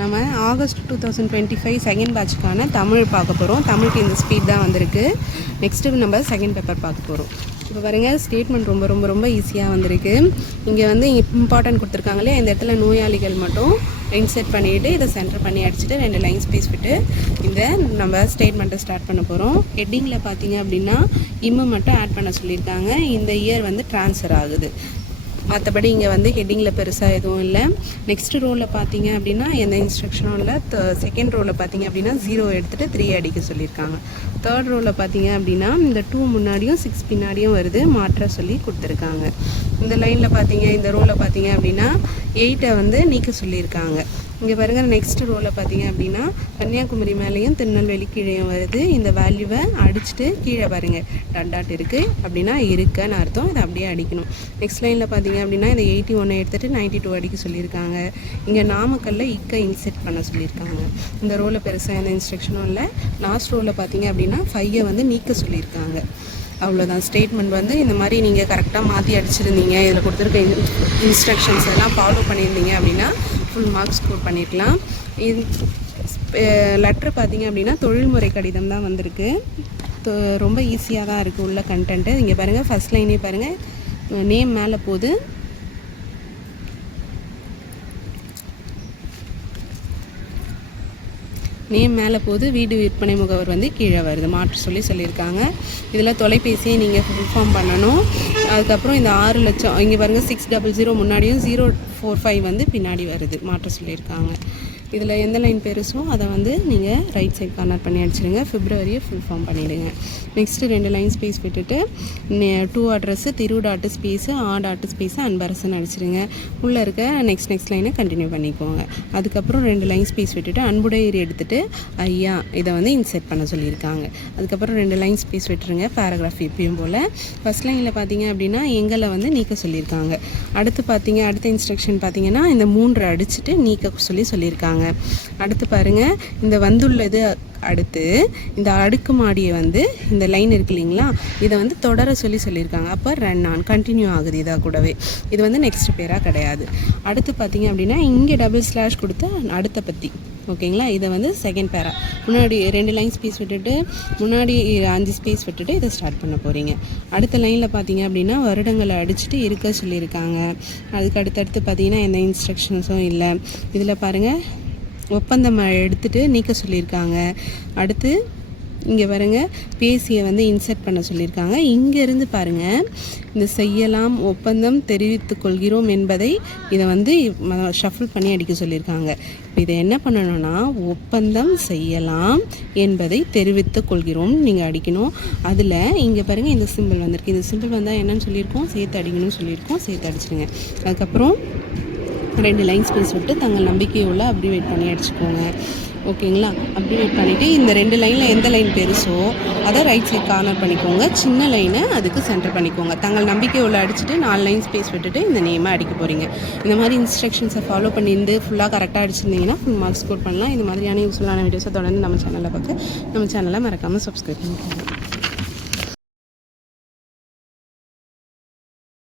நம்ம August 2025 second பேட்சுக்கான Tamil பார்க்க போகிறோம். தமிழுக்கு இந்த ஸ்பீட் தான் வந்திருக்கு. நெக்ஸ்ட்டு நம்ம செகண்ட் பேப்பர் பார்க்க போகிறோம். இப்போ பாருங்கள், ஸ்டேட்மெண்ட் ரொம்ப ரொம்ப ரொம்ப ஈஸியாக வந்திருக்கு. இங்கே வந்து இம்பார்ட்டன்ட் கொடுத்துருக்காங்களே, இந்த இடத்துல நோயாளிகள் மட்டும் இன்செர்ட் பண்ணிவிட்டு இதை சென்டர் பண்ணி அடிச்சுட்டு 2 லைன் ஸ்பேஸ் விட்டு இந்த நம்ம ஸ்டேட்மெண்ட்டை ஸ்டார்ட் பண்ண போகிறோம். ஹெட்டிங்கில் பார்த்தீங்க அப்படின்னா மட்டும் ஆட் பண்ண சொல்லியிருக்காங்க. இந்த இயர் வந்து ட்ரான்ஸ்ஃபர் ஆகுது. மற்றபடி இங்கே வந்து ஹெட்டிங்கில் பெருசாக எதுவும் இல்லை. நெக்ஸ்ட் ரோவில் பார்த்தீங்க அப்படின்னா எந்த இன்ஸ்ட்ரக்ஷனும் இல்லை. செகண்ட் ரோவில் பார்த்தீங்க அப்படின்னா 0 எடுத்துகிட்டு 3 அடிக்க சொல்லியிருக்காங்க. தேர்ட் ரோவில் பார்த்தீங்க அப்படின்னா இந்த 2 முன்னாடியும் 6 பின்னாடியும் வருது, மாற்ற சொல்லி கொடுத்துருக்காங்க. இந்த லைனில் பார்த்தீங்க, இந்த ரோவில் பார்த்தீங்க அப்படின்னா 8 வந்து நீக்க சொல்லியிருக்காங்க. இங்கே பாருங்கள், நெக்ஸ்ட் ரோவில் பார்த்தீங்க அப்படின்னா கன்னியாகுமரி மேலேயும் திருநெல்வேலி கீழேயும் வருது. இந்த வேல்யூவை அடிச்சுட்டு கீழே பாருங்கள் டாட் இருக்குது அப்படின்னா இருக்குன்னு அர்த்தம். இதை அப்படியே அடிக்கணும். நெக்ஸ்ட் லைனில் பார்த்தீங்க அப்படின்னா இந்த 81 எடுத்துகிட்டு 92 அடிக்க சொல்லியிருக்காங்க. இங்கே நாமக்கல்ல இன்செர்ட் பண்ண சொல்லியிருக்காங்க. இந்த ரோவில் பெருசாக எந்த இன்ஸ்ட்ரக்ஷனும் இல்லை. லாஸ்ட் ரோவில் பார்த்தீங்க அப்படின்னா 5 வந்து நீக்க சொல்லியிருக்காங்க. அவ்வளோதான். ஸ்டேட்மெண்ட் வந்து இந்த மாதிரி நீங்கள் கரெக்டாக மாற்றி அடிச்சிருந்தீங்க, இதில் கொடுத்துருக்க இன்ஸ்ட்ரக்ஷன்ஸ் எல்லாம் ஃபாலோ பண்ணியிருந்தீங்க அப்படின்னா ஃபுல் மார்க்ஸ் ஸ்கோர் பண்ணியிருக்கலாம். லெட்ரு பார்த்தீங்க அப்படின்னா தொழில்முறை கடிதம் தான் வந்திருக்கு. ரொம்ப ஈஸியாக தான் இருக்குது உள்ள கண்டென்ட்டு. இங்கே பாருங்கள், ஃபஸ்ட் லைனே பாருங்கள், நேம் மேலே போகுது, நேம் மேலே போகுது, வீடு விற்பனை முகவர் வந்து கீழே வருது, மாற்ற சொல்லியிருக்காங்க. இதில் தொலைபேசியை நீங்கள் இன்ஃபார்ம் பண்ணணும். அதுக்கப்புறம் இந்த 6 லட்சம் இங்கே பாருங்கள், 600 முன்னாடியும் 045 வந்து பின்னாடி வருது, மாற்ற சொல்லியிருக்காங்க. இதில் எந்த லைன் பெருசோ அதை வந்து நீங்கள் ரைட் சைட் கார்னர் பண்ணி அடிச்சிடுங்க. பிப்ரவரியை ஃபுல் ஃபார்ம் பண்ணிவிடுங்க. நெக்ஸ்ட்டு 2 லைன் ஸ்பேஸ் விட்டுட்டு 2 address Thiru dot space dot space Anbarasan அடிச்சிடுங்க. உள்ளே இருக்க நெக்ஸ்ட் லைனை கண்டினியூ பண்ணிக்கோங்க. அதுக்கப்புறம் 2 லைன் ஸ்பேஸ் விட்டுட்டு அன்புடையர் எடுத்துகிட்டு ஐயா இதை வந்து இன்செர்ட் பண்ண சொல்லியிருக்காங்க. அதுக்கப்புறம் 2 லைன் ஸ்பேஸ் விட்டுருங்க. பேராகிராஃப் எப்பயும் போல். ஃபஸ்ட் லைனில் பார்த்தீங்க அப்படின்னா எங்களை வந்து நீக்க சொல்லியிருக்காங்க. அடுத்த இன்ஸ்ட்ரக்ஷன் பார்த்தீங்கன்னா இந்த 3 அடிச்சுட்டு நீக்க சொல்லியிருக்காங்க. அடுத்து பாருங்கள், இந்த வந்துள்ளது அடுத்து இந்த அடுக்குமாடியை வந்து இந்த லைன் இருக்கு இல்லைங்களா, இதை வந்து தொடர சொல்லியிருக்காங்க. அப்போ ரன் ஆன் கண்டினியூ ஆகுது. இதாக கூடவே இது வந்து நெக்ஸ்ட் பேராக கிடையாது. அடுத்து பார்த்தீங்க அப்படின்னா இங்கே // கொடுத்து அடுத்த பற்றி ஓகேங்களா, இதை வந்து செகண்ட் பேரா. முன்னாடி 2 லைன் ஸ்பேஸ் விட்டுட்டு முன்னாடி 5 ஸ்பேஸ் விட்டுட்டு இதை ஸ்டார்ட் பண்ண போகிறீங்க. அடுத்த லைனில் பார்த்தீங்க அப்படின்னா வருடங்களை அடிச்சுட்டு இருக்க சொல்லியிருக்காங்க. அதுக்கு அடுத்தடுத்து பார்த்தீங்கன்னா எந்த இன்ஸ்ட்ரக்ஷன்ஸும் இல்லை. இதில் பாருங்கள், ஒப்பந்தம் எடுத்துகிட்டு நீக்க சொல்லியிருக்காங்க. அடுத்து இங்கே பாருங்கள், பேசியை வந்து இன்செர்ட் பண்ண சொல்லியிருக்காங்க. இங்கேருந்து பாருங்கள், இந்த செய்யலாம் ஒப்பந்தம் தெரிவித்துக் கொள்கிறோம் என்பதை இதை வந்து ஷஃபிள் பண்ணி அடிக்க சொல்லியிருக்காங்க. இப்போ இதை என்ன பண்ணணும்னா ஒப்பந்தம் செய்யலாம் என்பதை தெரிவித்துக் கொள்கிறோம் நீங்கள் அடிக்கணும். அதில் இங்கே பாருங்கள், இந்த சிம்பிள் வந்திருக்கு. இந்த சிம்பிள் வந்தால் என்னன்னு சொல்லியிருக்கோம், சேர்த்து அடிக்கணும்னு சொல்லியிருக்கோம். சேர்த்து அடிச்சிடுங்க. அதுக்கப்புறம் 2 லைன் ஸ்பேஸ் விட்டு தங்கள் நம்பிக்கையுள்ள அப்ரிவேட் பண்ணி அடிச்சுக்கோங்க. ஓகேங்களா, அப்ரிவேட் பண்ணிவிட்டு இந்த 2 லைனில் எந்த லைன் பெருசோ அதை ரைட் சைட் கார்னர் பண்ணிக்கோங்க. சின்ன லைனை அதுக்கு சென்டர் பண்ணிக்கோங்க. தங்கள் நம்பிக்கை உள்ள அடிச்சுட்டு 4 லைன் ஸ்பேஸ் விட்டுட்டு இந்த நேமை அடிக்க போகிறீங்க. இந்த மாதிரி இன்ஸ்ட்ரக்ஷன்ஸை ஃபாலோ பண்ணியிருந்து ஃபுல்லாக கரெக்டாக அடிச்சிருந்தீங்கன்னா ஃபுல் மார்க்ஸ் ஸ்கோர் பண்ணலாம். இது மாதிரியான யூஸ்ஃபுல்லான வீடியோஸை தொடர்ந்து நம்ம சேனலில் பார்க்க நம்ம சேனலை மறக்காமல் சப்ஸ்கிரைப் பண்ணிக்கோங்க.